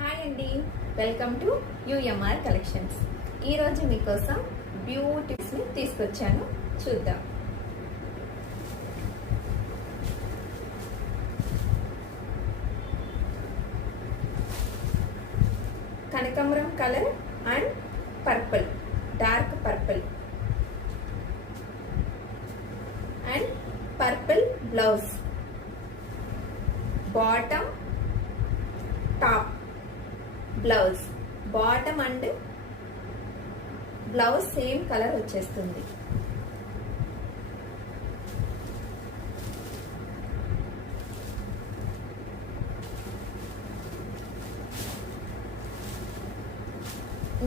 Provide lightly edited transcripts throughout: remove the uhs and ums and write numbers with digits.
Hi అండి, welcome to యూఎంఆర్ collections. ఈరోజు మీకోసం బ్యూటీస్ని తీసుకొచ్చాను, చూద్దాం. కనకాంబరం colour and purple, dark purple and purple blouse, bottom top blouse, bottom and blouse same colour వచ్చేస్తుంది.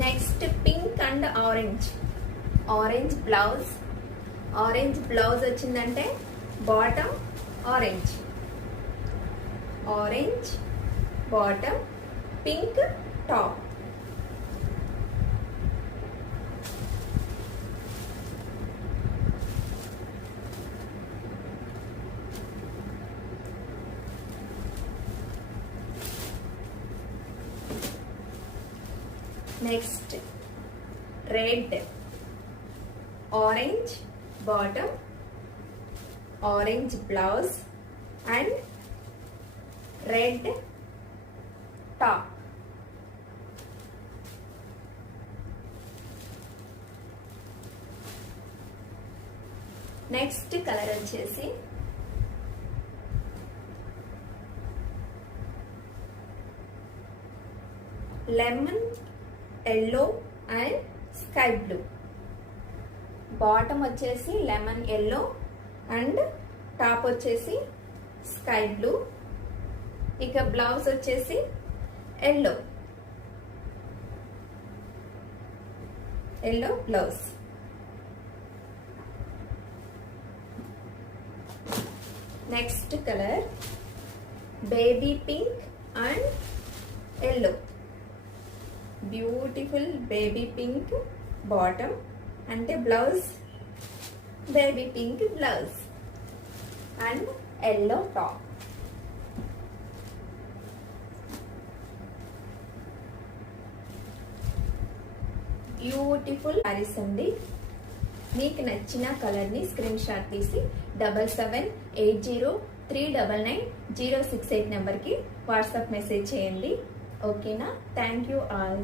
Next pink and orange, orange blouse వచ్చిందంటే bottom orange, orange bottom, pink top. Next red, orange bottom, orange blouse and red top. Next colour వచ్చేసి lemon yellow and sky blue, bottom వచ్చేసి lemon yellow and top వచ్చేసి sky blue. ఇక blouse వచ్చేసి yellow blouse. Next colour baby pink and yellow, beautiful baby pink bottom అంటే blouse, baby pink blouse and yellow top. Beautiful saris అండి. మీకు నచ్చిన కలర్ని screen shot తీసి 7780399068 నెంబర్కి వాట్సాప్ మెసేజ్ చేయండి. ఓకేనా? Thank you all.